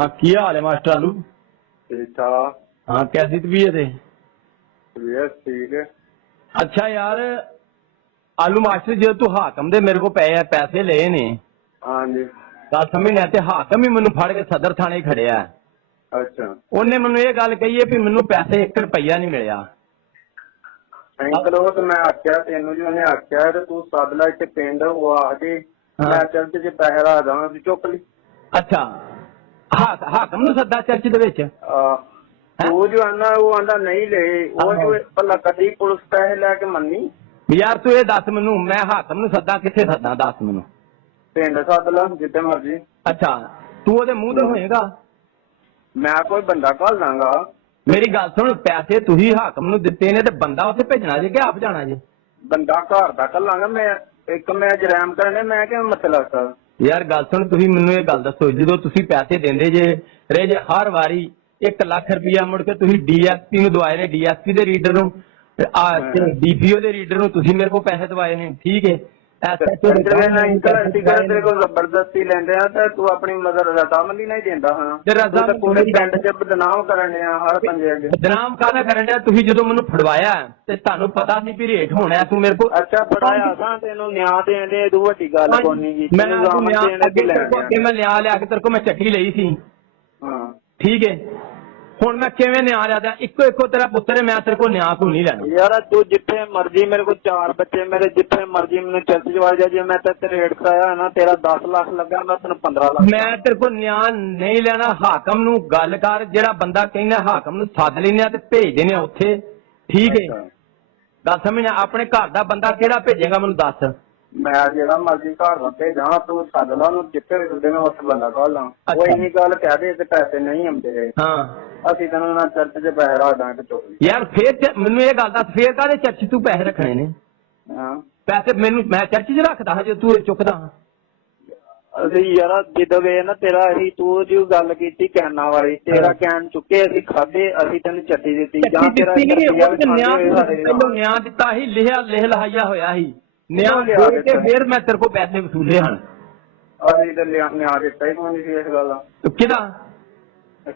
हाँ क्या हाल है मास्टर आलू? ठीक ठाक। हाँ कैसी तबीयत है? तबीयत ठीक है। अच्छा यार आलू मास्टर जो तू हाकम दे मेरे को पैसे ले ने हाँ जी। गल समझने ते हाकम ही मैनू फड़ के सदर थाने खड़िया। अच्छा उन्हें मैनू ये गल कही है भी मैनू पैसे 1 रुपया नहीं मिलिया। अंकल वो तो मैं आख्या तेनू जी उन्हें आख्या है तू सद ला इत्थे पिंड वो आ के मैं चर्च च पैसे ला दा चुक ली। अच्छा हाकम नू सदा चर्च दे विच तू जो आंदा वो आंदा नहीं ले वो जो भला कदी पुलिस पैसे लैके मन्नी। यार तू ये दस मैनू मैं हाकम नू सदा किथे सदा दस मैनू पिंड सद ला जिथे मर्जी। अच्छा तू ओदे मुंह ते होएगा मैं कोई बंदा घल दांगा। मेरी गल सुन पैसे तू ही हाकम नू दिते ने ते बंदा उत्थे भेजना जे कि आप जाना जे? बंदा घर दा घलांगा मैं एक मैं जरैम करने मैं क्या मतलब सर। यार गल सुन तुसीं मैनू ये गल दसो जो तुसीं पैसे देंदे जे रहे जे हर वारी 1 लाख रुपया मुड़ के तुसीं डीएसपी नू दवाए ने डीएसपी दे रीडर नू डीपीओ दे रीडर नू तुसीं मेरे को पैसे दवाए ने ठीक है तेरे को जबरदस्ती लेंदे आ ते तू अपनी मदर रजामंदी नहीं देंदा हां ते पूरे पिंड च बदनाम करन डया हर बंदे अगे। बदनाम काहदा करन डया तुसीं जदों मैनू फड़वाया ते तुहानू पता सी भी रेट होना है तू मेरे को अच्छा फड़ाया सा तेनू न्याय देण दे तू वड्डी गल कोनी जी मैं न्याय लिया के तेरे को मैं चट्टी लई सी हां ठीक है ਹੁਣ मैं ਕਿਵੇਂ ਨਿਆਂ ਲਿਆਦਾ ਇੱਕੋ ਤੇਰਾ ਪੁੱਤਰ ਹੈ मैं तेरे को न्याय को नहीं लेना यार तू जिथे मर्जी मेरे को 4 बच्चे मेरे जिथे मर्जी मैंने चर्च जवा जा जे मैं तेरे रेट कराया ना तेरा 10 लाख लगा मैं तेन 15 लाख मैं तेरे को न्याय नहीं लेना। हाकम नू गल कर जेड़ा बंदा कहना हाकम नू सद लेने ते भेज देने उत्थे ठीक है गल समझना अपने घर दा बंदा केड़ा भेजेगा मैनू दस मैं जेड़ा मर्जी घर भेजा तू सद ला जिथे भी मैं उस बंदा कह ला वो इन्नी गल कह दे ते पैसे नहीं आंदे हाँ ਅਸੀਂ ਤੈਨੂੰ ਨਾ ਚਰਚ 'ਚ ਪੈਸੇ ਰੱਖ ਦਾਂਗੇ ਚੁੱਕ ਯਾਰ ਫੇਰ ਮੈਨੂੰ ਇਹ ਗੱਲ ਦੱਸ ਫੇਰ ਕਾਹਦੇ ਚਰਚ ਤੂੰ ਪੈਸੇ ਰੱਖਣੇ ਨੇ? ਹਾਂ ਪੈਸੇ ਮੈਨੂੰ ਮੈਂ ਚਰਚ 'ਚ ਰੱਖਦਾ ਹਾਂ ਜੇ ਤੂੰ ਚੁੱਕਦਾ ਅਸੀਂ ਯਾਰ ਜਦੋਂ ਵੇ ਨਾ ਤੇਰਾ ਅਸੀਂ ਤੂੰ ਜੋ ਗੱਲ ਕੀਤੀ ਕੈਨਾ ਵਾਲੀ ਤੇਰਾ ਕੈਨ ਚੁੱਕੇ ਅਸੀਂ ਖਾਦੇ ਅਸੀਂ ਤੈਨੂੰ ਚੱਟੀ ਦਿੱਤੀ ਜਾਂ ਤੇਰਾ ਨਿਆਂ ਦਿੱਤਾ ਸੀ ਲਿਖ ਲਹਾਇਆ ਹੋਇਆ ਸੀ ਨਿਆਂ ਦੇ ਕੇ ਫੇਰ ਮੈਂ ਤੇਰੇ ਕੋਲ ਪੈਸੇ ਵਸੂਲੇ ਹਨ। ਅਸੀਂ ਤੇ ਨਿਆਂ ਦਿੱਤਾ ਹੀ ਕੋਈ ਨਹੀਂ ਸੀ ਇਸ ਗੱਲ ਦਾ। ਕਿਹਦਾ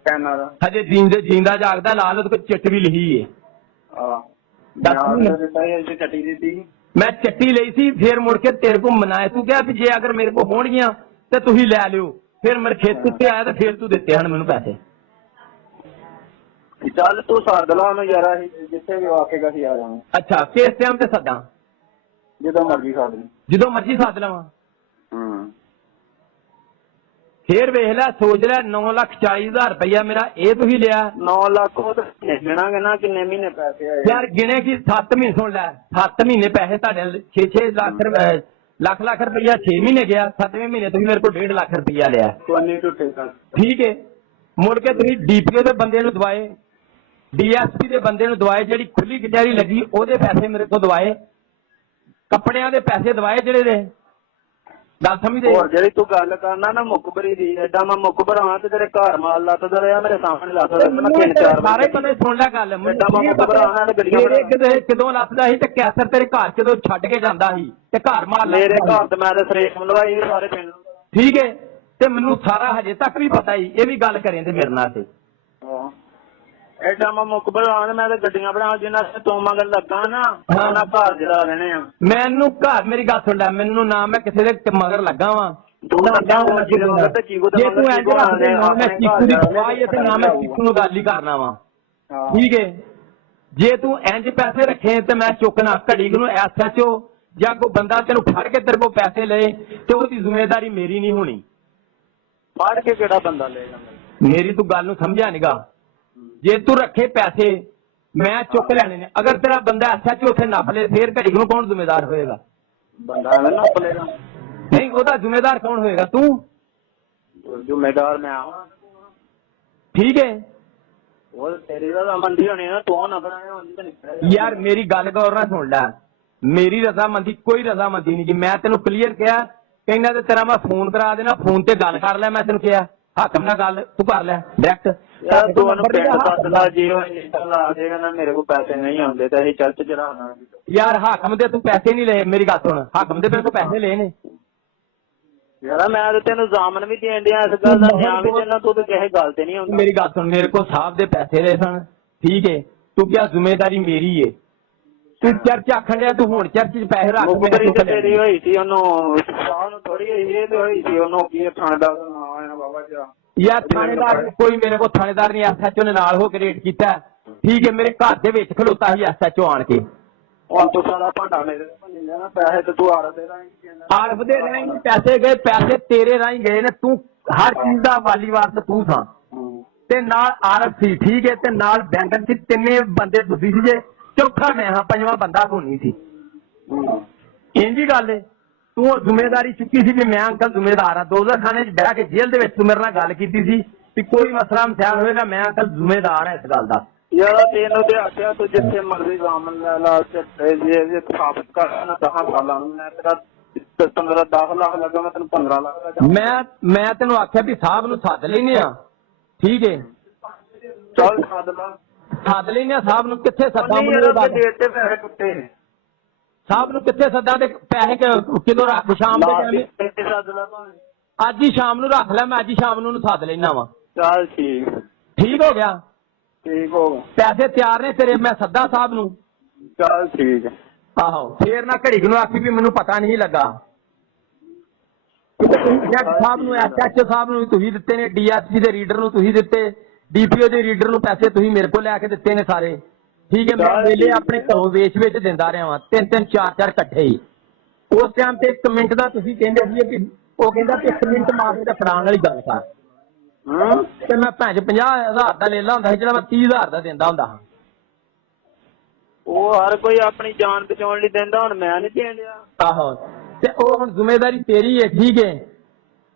ਕਹਿਣਾ ਦਾ ਹਜੇ ਜੀਂਦਾ ਜਾਗਦਾ ਲਾਲ ਉਹਦੇ ਕੋਲ ਚਿੱਟ ਵੀ ਲਿਖੀ ਏ। ਚੱਟੀ ਦਿੱਤੀ ਮੈਂ ਚੱਟੀ ਲਈ ਸੀ ਫੇਰ ਮੁੜ ਕੇ ਤੇਰੇ ਕੋਲ ਮਨਾਇਆ ਤੂੰ ਕਿਹਾ ਵੀ ਜੇ ਅਗਰ ਮੇਰੇ ਕੋਲ ਹੋਣਗੀਆਂ ਤੇ ਤੁਸੀਂ ਲੈ ਲਿਓ ਫਿਰ ਮੇਰੇ ਖੇਤ ਉੱਤੇ ਆਇਆ ਤੇ ਫੇਰ ਤੂੰ ਦਿੱਤੇ ਹਨ ਮੈਨੂੰ ਪੈਸੇ। ਚੱਲ ਤੂੰ ਸੱਦ ਲਾ ਉਹਨੂੰ ਯਾਰ ਅਸੀਂ ਜਿੱਥੇ ਵੀ ਆਕੇਗਾ ਅਸੀਂ ਆ ਜਾਵਾਂਗੇ। ਅੱਛਾ ਕਿਸ ਟਾਈਮ ਤੇ ਸੱਦਾਂ? ਜਦੋਂ ਮਰਜ਼ੀ ਸੱਦ ਲਈ ਜਦੋਂ ਮਰਜ਼ੀ ਸੱਦ ਲਵਾਂ। ਫੇਰ ਵੇਖ ਲੈ ਸੋਚ ਲੈ 9,40,000 ਰੁਪਇਆ ਮੇਰਾ ਇਹ ਤੁਸੀਂ ਲਿਆ 9 ਲੱਖ ਉਹ ਤਾਂ ਗਿਣਾਂਗੇ ਨਾ ਕਿੰਨੇ ਮਹੀਨੇ ਪੈਸੇ ਆਏ ਯਾਰ ਗਿਣੇ ਕੀ 7 ਮਹੀਨੇ ਸੁਣ ਲੈ 7 ਮਹੀਨੇ ਪੈਸੇ ਤੁਹਾਡੇ 6 ਲੱਖ ਰੁਪਇਆ 6 ਮਹੀਨੇ ਗਿਆ 7ਵੇਂ ਮਹੀਨੇ ਤੁਸੀਂ ਮੇਰੇ ਕੋਲ 1.5 ਲੱਖ ਰੁਪਇਆ ਲਿਆ ਠੀਕ ਹੈ। ਮੁੜ ਕੇ ਤੁਸੀਂ ਡੀਪੀਓ ਦੇ ਬੰਦੇ ਨੂੰ ਦਵਾਏ ਡੀਐਸਪੀ ਦੇ ਬੰਦੇ ਨੂੰ ਦਵਾਏ ਜਿਹੜੀ ਖੁੱਲੀ ਕਚਹਿਰੀ ਲੱਗੀ ਉਹਦੇ ਪੈਸੇ ਮੇਰੇ ਕੋਲ ਦਵਾਏ ਕੱਪੜਿਆਂ ਦੇ ਪੈਸੇ ਦਵਾਏ ਜਿਹੜੇ ਦੇ ਗੱਲ ਸਮਝਦੇ ਹੋਰ ਜਿਹੜੀ ਤੂੰ ਗੱਲ ਕਰਨਾ ਨਾ ਮੁਕਬਰੀ ਦੀ ਐਡਾ ਮੈਂ ਮੁਕਬਰ ਹਾਂ ਤੇ ਤੇਰੇ ਘਰ ਮਾਲ ਲੱਤਦਾ ਰਿਹਾ ਮੇਰੇ ਸਾਹਮਣੇ ਲੱਤਦਾ ਮੈਂ 3-4 ਸਾਰੇ ਪਤਾ ਸੁਣ ਲੈ ਗੱਲ ਕਦੋਂ ਲੱਤਦਾ ਸੀ ਤੇ ਕੈਸਰ ਤੇਰੇ ਘਰ ਕਦੋਂ ਛੱਡ ਕੇ ਜਾਂਦਾ ਸੀ ਤੇ ਘਰ ਮਾਲ ਮੇਰੇ ਘਰ ਤੇ ਮੈਂ ਤੇ ਸਰੇਖ ਲਵਾਈ ਸਾਰੇ ਪਿੰਡ ਠੀਕ ਹੈ ਤੇ ਮੈਨੂੰ ਸਾਰਾ ਹਜੇ ਤੱਕ ਵੀ ਪਤਾ ਹੀ ਇਹ ਵੀ ਗੱਲ ਕਰੇ ਤੇ ਮੇਰੇ ਨਾਲ ਤੇ ਐਡਾ ਮੈਂ ਮੁਕਬਰ ਹਾਂ ਮੈਂ ਤੇ ਗੱਡੀਆਂ ਬਣਾ ਜਿੰਨਾ ਤੂੰ ਮਗਰ ਲੱਗਾ ਨਾ ਉਹਨਾਂ ਘਰ ਜਲਾ ਦੇਣੇ ਆ ਮੈਨੂੰ ਘਰ ਮੇਰੀ ਗੱਲ ਸੁਣ ਲੈ ਮੈਨੂੰ ਨਾ ਮੈਂ ਕਿਸੇ ਦੇ ਮਗਰ ਲੱਗਾ ਵਾਂ ਤੂੰ ਲੱਗਾ ਜੇ ਤੂੰ ਇੰਜ ਮੈਂ ਚੀਕੂ ਦੀ ਖਵਾਈ ਤੇ ਨਾ ਮੈਂ ਚੀਕੂ ਨੂੰ ਗੱਲ ਹੀ ਕਰਨਾ ਵਾ ਠੀਕ ਹੈ। ਜੇ ਤੂੰ ਇੰਜ ਪੈਸੇ ਰੱਖੇ ਤੇ ਮੈਂ ਚੁੱਕਣਾ ਘੜੀ ਨੂੰ ਐਸਐਚਓ ਜਾਂ ਕੋਈ ਬੰਦਾ ਤੈਨੂੰ ਫੜ ਕੇ ਤੇਰੇ ਕੋਲ ਪੈਸੇ ਲਏ ਤੇ ਉਹਦੀ ਜ਼ਿੰਮੇਵਾਰੀ ਮੇਰੀ ਨਹੀਂ ਹੋਣੀ। ਫੜ ਕੇ ਕਿਹੜਾ ਬੰਦਾ ਲਏਗਾ ਮੇਰੀ ਤੂੰ ਗੱਲ ਨੂੰ ਸਮਝਿਆ ਨੀਗਾ ਜੇ ਤੂੰ ਰੱਖੇ ਪੈਸੇ ਮੈਂ ਚੁੱਕ ਲੈਣੇ ਨੇ ਅਗਰ ਤੇਰਾ ਬੰਦਾ ਐਸਐਚਓ ਉੱਥੇ ਨੱਪ ਲੇ ਫੇਰ ਘੜੀ ਨੂੰ ਕੌਣ ਜ਼ਿੰਮੇਦਾਰ ਹੋਏਗਾ? ਬੰਦਾ ਐਵੇਂ ਨੱਪ ਲੇਗਾ ਨਹੀਂ ਉਹਦਾ ਜ਼ਿੰਮੇਦਾਰ ਕੌਣ ਹੋਏਗਾ? ਤੂੰ ਜ਼ਿੰਮੇਦਾਰ ਮੈਂ ਆਵਾਂ ਠੀਕ ਹੈ। ਉਹ ਤੇਰੀ ਰਜ਼ਾਮੰਦੀ ਹੋਣੀ ਨਾ ਤੂੰ ਨਾ ਬਣਾਇਆ ਯਾਰ ਮੇਰੀ ਗੱਲ ਗੌਰ ਨਾਲ ਸੁਣ ਲੈ ਮੇਰੀ ਰਜ਼ਾਮੰਦੀ ਕੋਈ ਰਜ਼ਾਮੰਦੀ ਨਹੀਂ ਜੀ ਮੈਂ ਤੈਨੂੰ ਕਲੀਅਰ ਕਿਹਾ ਕਹਿੰਦਾ ਤੇ ਤੇਰਾ ਮੈਂ ਫੋਨ ਕਰਾ ਦੇਣਾ ਫੋਨ ਤੇ ਗੱਲ ਕਰ ਲੈ ਮੈਂ ਤੈਨੂੰ ਕਿਹਾ ਹਾਕਮ ਨਾਲ ਗੱਲ ਤੂੰ ਕਰ ਲੈ ਡਾਇਰੈਕਟ ਯਾਰ ਤੂੰ ਪਿੰਡ ਸੱਦ ਲਾ ਜੇ ਲਾ ਦੇਗਾ ਨਾ ਮੇਰੇ ਕੋਲ ਪੈਸੇ ਨਹੀਂ ਆਉਂਦੇ ਤਾਂ ਅਸੀਂ ਚਰਚ ਚੜਾਉਣਾ। ਯਾਰ ਹਾਕਮ ਦੇ ਤੂੰ ਪੈਸੇ ਨਹੀਂ ਲਏ ਮੇਰੀ ਗੱਲ ਸੁਣ ਹਾਕਮ ਦੇ ਮੇਰੇ ਕੋਲ ਪੈਸੇ ਲਏ ਨੇ ਯਾਰ ਮੈਂ ਤੇ ਤੈਨੂੰ ਜ਼ਾਮਨ ਵੀ ਦੇਣ ਡਿਆ ਇਸ ਗੱਲ ਦਾ, ਨਿਆਂ ਵੀ ਦੇਣਾ, ਤੂੰ ਤੇ ਕਿਸੇ ਗੱਲ ਤੇ ਨਹੀਂ ਆਉਂਦਾ। ਮੇਰੀ ਗੱਲ ਸੁਣ, ਮੇਰੇ ਕੋਲ ਸਾਹਿਬ ਦੇ ਪੈਸੇ ਰਹੇ ਸਨ, ਠੀਕ ਹੈ, ਤੂੰ ਕਿਹਾ ਜ਼ਿੰਮੇਵਾਰੀ ਮੇਰੀ ਏ, ਤੂੰ ਚਰਚ ਆਖਣ ਡਿਆ ਤੂੰ ਹੁਣ ਚਰਚ 'ਚ ਪੈਸੇ ਰੱਖ, ਮੁਕਬਰੀ ਤੇ ਤੇਰੀ ਹੋਈ ਸੀ, ਉਹਨੂੰ ਸਾਹਿਬ ਨੂੰ ਥੋੜੀ ਹੋਈ, ਇਹ ਤੇ ਹੋਈ ਸੀ ਉਹਨੂੰ, ਕੀ ਥਾਣੇਦਾਰ ਦਾ ਨਾਮ ਆਇਆ ਬਾਬਾ ਜੀ ਯਾਰ ਥਾਣੇਦਾਰ ਕੋਈ ਮੇਰੇ ਕੋਲ ਥਾਣੇਦਾਰ ਨਹੀਂ, SHO ਨੇ ਨਾਲ ਹੋ ਕੇ ਰੇਟ ਕੀਤਾ, ਠੀਕ ਹੈ, ਮੇਰੇ ਘਰ ਦੇ ਵਿੱਚ ਖਲੋਤਾ ਸੀ SHO ਆਣ ਕੇ। ਹੁਣ ਤੂੰ ਸਾਰਾ ਭਾਂਡਾ ਮੇਰੇ ਭੰਨੀ ਜਾਣਾ, ਪੈਸੇ ਤੇ ਤੂੰ ਆਰਫ ਦੇ ਰਾਹੀਂ ਆਰਫ ਦੇ ਰਾਹੀਂ ਪੈਸੇ ਗਏ, ਪੈਸੇ ਤੇਰੇ ਰਾਹੀਂ ਗਏ ਨੇ, ਤੂੰ ਹਰ ਚੀਜ਼ ਦਾ ਵਾਲੀ ਵਾਰਸ ਤੂੰ ਸਾਂ, ਤੇ ਨਾਲ ਆਰਫ ਸੀ, ਠੀਕ ਹੈ, ਤੇ ਨਾਲ ਬੈਂਕਰ ਸੀ, ਤਿੰਨੇ ਬੰਦੇ ਤੁਸੀਂ ਸੀ ਜੇ, ਚੌਥਾ ਮੈਂ ਹਾਂ, ਪੰਜਵਾਂ ਬੰਦਾ ਕੋਈ ਨਹੀਂ ਸੀ। ਇੰਜੀ ਗੱਲ ਏ, ਤੂੰ ਉਹ ਜ਼ਿੰਮੇਵਾਰੀ ਚੁੱਕੀ ਸੀ ਵੀ ਮੈਂ ਅੰਕਲ ਜ਼ਿੰਮੇਦਾਰ ਹਾਂ, ਦੋਜ਼ਖਾਨੇ 'ਚ ਬਹਿ ਕੇ ਜੇਲ੍ਹ ਦੇ ਵਿੱਚ ਤੂੰ ਮੇਰੇ ਨਾਲ ਗੱਲ ਕੀਤੀ ਸੀ ਵੀ ਕੋਈ ਮਸਲਾ ਮਸਿਆਲ ਹੋਏਗਾ ਮੈਂ ਅੰਕਲ ਜ਼ਿੰਮੇਦਾਰ ਹਾਂ ਇਸ ਗੱਲ ਦਾ। ਯਾਰ ਤੈਨੂੰ ਤੇ ਆਖਿਆ ਤੂੰ ਜਿੱਥੇ ਮਰਜ਼ੀ ਜ਼ਾਮਨ ਲੈ ਲਾ, ਜੇ ਸਾਬਤ ਕਰ ਨਾ 10 ਸਾਲਾਂ ਨੂੰ ਮੈਂ ਤੇਰਾ 10 ਲੱਖ ਲੱਗਾ, ਮੈਂ ਤੈਨੂੰ 15 ਲੱਖ ਦਾ। ਮੈਂ ਤੈਨੂੰ ਆਖਿਆ ਵੀ ਸਾਹਿਬ ਨੂੰ ਸੱਦ ਲੈਨੇ ਆ, ਠੀਕ ਹੈ, ਚੱਲ ਸੱਦ ਲਾ, ਸੱਦ ਲੈਨੇ ਆ ਸਾਹਿਬ ਨੂੰ, ਕਿੱਥੇ ਸੱਦਾਂ ਮੈਨੂੰ ਡੇਟ ਤੇ ਪੈਸੇ ਟੁੱਟੇ ਨੇ, ਸਾਹਿਬ ਨੂੰ ਕਿੱਥੇ ਸੱਦਾਂ ਤੇ ਪੈਸੇ ਕਿਦੋਂ ਰੱਖ ਸ਼ਾਮ ਦੇ ਟਾਈਮ, ਸੱਦ ਲਾ ਭਾਵੇਂ ਅੱਜ ਹੀ ਸ਼ਾਮ ਨੂੰ ਰੱਖ ਲੈ, ਮੈਂ ਅੱਜ ਹੀ ਸ਼ਾਮ ਨੂੰ ਉਹਨੂੰ ਸੱਦ ਲੈਣਾ ਵਾ। ਚੱਲ ਠੀਕ, ਠੀਕ ਹੋ ਗਿਆ, ਠੀਕ ਹੋ ਗਿਆ, ਪੈਸੇ ਤਿਆਰ ਨੇ ਤੇਰੇ, ਮੈਂ ਸੱਦਾ ਸਾਹਿਬ ਨੂੰ। ਚੱਲ ਠੀਕ ਹੈ। ਆਹੋ ਫੇਰ ਨਾ ਘੜੀ ਨੂੰ ਆਖੀ ਵੀ ਮੈਨੂੰ ਪਤਾ ਨਹੀਂ ਲੱਗਾ। ਜੱਜ ਸਾਹਿਬ ਨੂੰ, SHO ਸਾਹਿਬ ਨੂੰ ਤੁਸੀਂ ਦਿੱਤੇ ਨੇ, DSP ਦੇ ਰੀਡਰ ਨੂੰ ਤੁਸੀਂ ਦਿੱਤੇ, DPO ਦੇ ਰੀਡਰ ਨੂੰ ਪੈਸੇ ਤੁਸੀਂ ਮੇਰੇ ਕੋਲ ਲੈ ਕੇ ਦਿੱਤੇ ਨੇ ਸਾਰੇ, ਠੀਕ ਹੈ। ਮੈਂ ਵੇਲੇ ਆਪਣੇ ਘਰੋਂ ਵੇਚ ਦਿੰਦਾ ਰਿਹਾ ਵਾਂ, 3-3 4-4 ਇਕੱਠੇ ਹੀ। ਉਸ ਟਾਈਮ ਤੇ 1 ਮਿੰਟ ਦਾ ਤੁਸੀਂ ਕਹਿੰਦੇ ਸੀ ਕਿ ਉਹ ਕਹਿੰਦਾ ਕਿ 1 ਮਿੰਟ ਮਾਰ ਕੇ ਫੜਾਉਣ ਵਾਲੀ ਗੱਲ ਕਰ, ਤੇ ਮੈਂ 50,000 ਦਾ ਲੈ ਲਾ ਹੁੰਦਾ ਸੀ ਜਿਹੜਾ ਮੈਂ 30,000 ਦਾ ਦਿੰਦਾ ਹੁੰਦਾ ਹਾਂ। ਉਹ ਹਰ ਕੋਈ ਆਪਣੀ ਜਾਨ ਬਚਾਉਣ ਲਈ ਦਿੰਦਾ, ਹੁਣ ਮੈਂ ਨਹੀਂ ਦੇਣ ਡਿਆ। ਆਹੋ, ਤੇ ਉਹ ਹੁਣ ਜ਼ਿੰਮੇਵਾਰੀ ਤੇਰੀ ਹੈ, ਠੀਕ ਹੈ।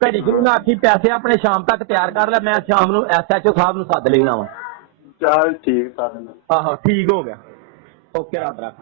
ਘੜੀ ਨੂੰ ਨਾ ਆਖੀ ਪੈਸੇ ਆਪਣੇ ਸ਼ਾਮ ਤੱਕ ਤਿਆਰ ਕਰ ਲੈ, ਮੈਂ ਸ਼ਾਮ ਨੂੰ SHO ਸਾਹਿਬ ਨੂੰ ਸੱਦ ਲੈਣਾ ਵਾ। ਚੱਲ ਠੀਕ ਸਰ। ਆਹੋ ਠੀਕ ਹੋ ਗਿਆ, ਓਕੇ, ਰੱਬ ਰੱਖ।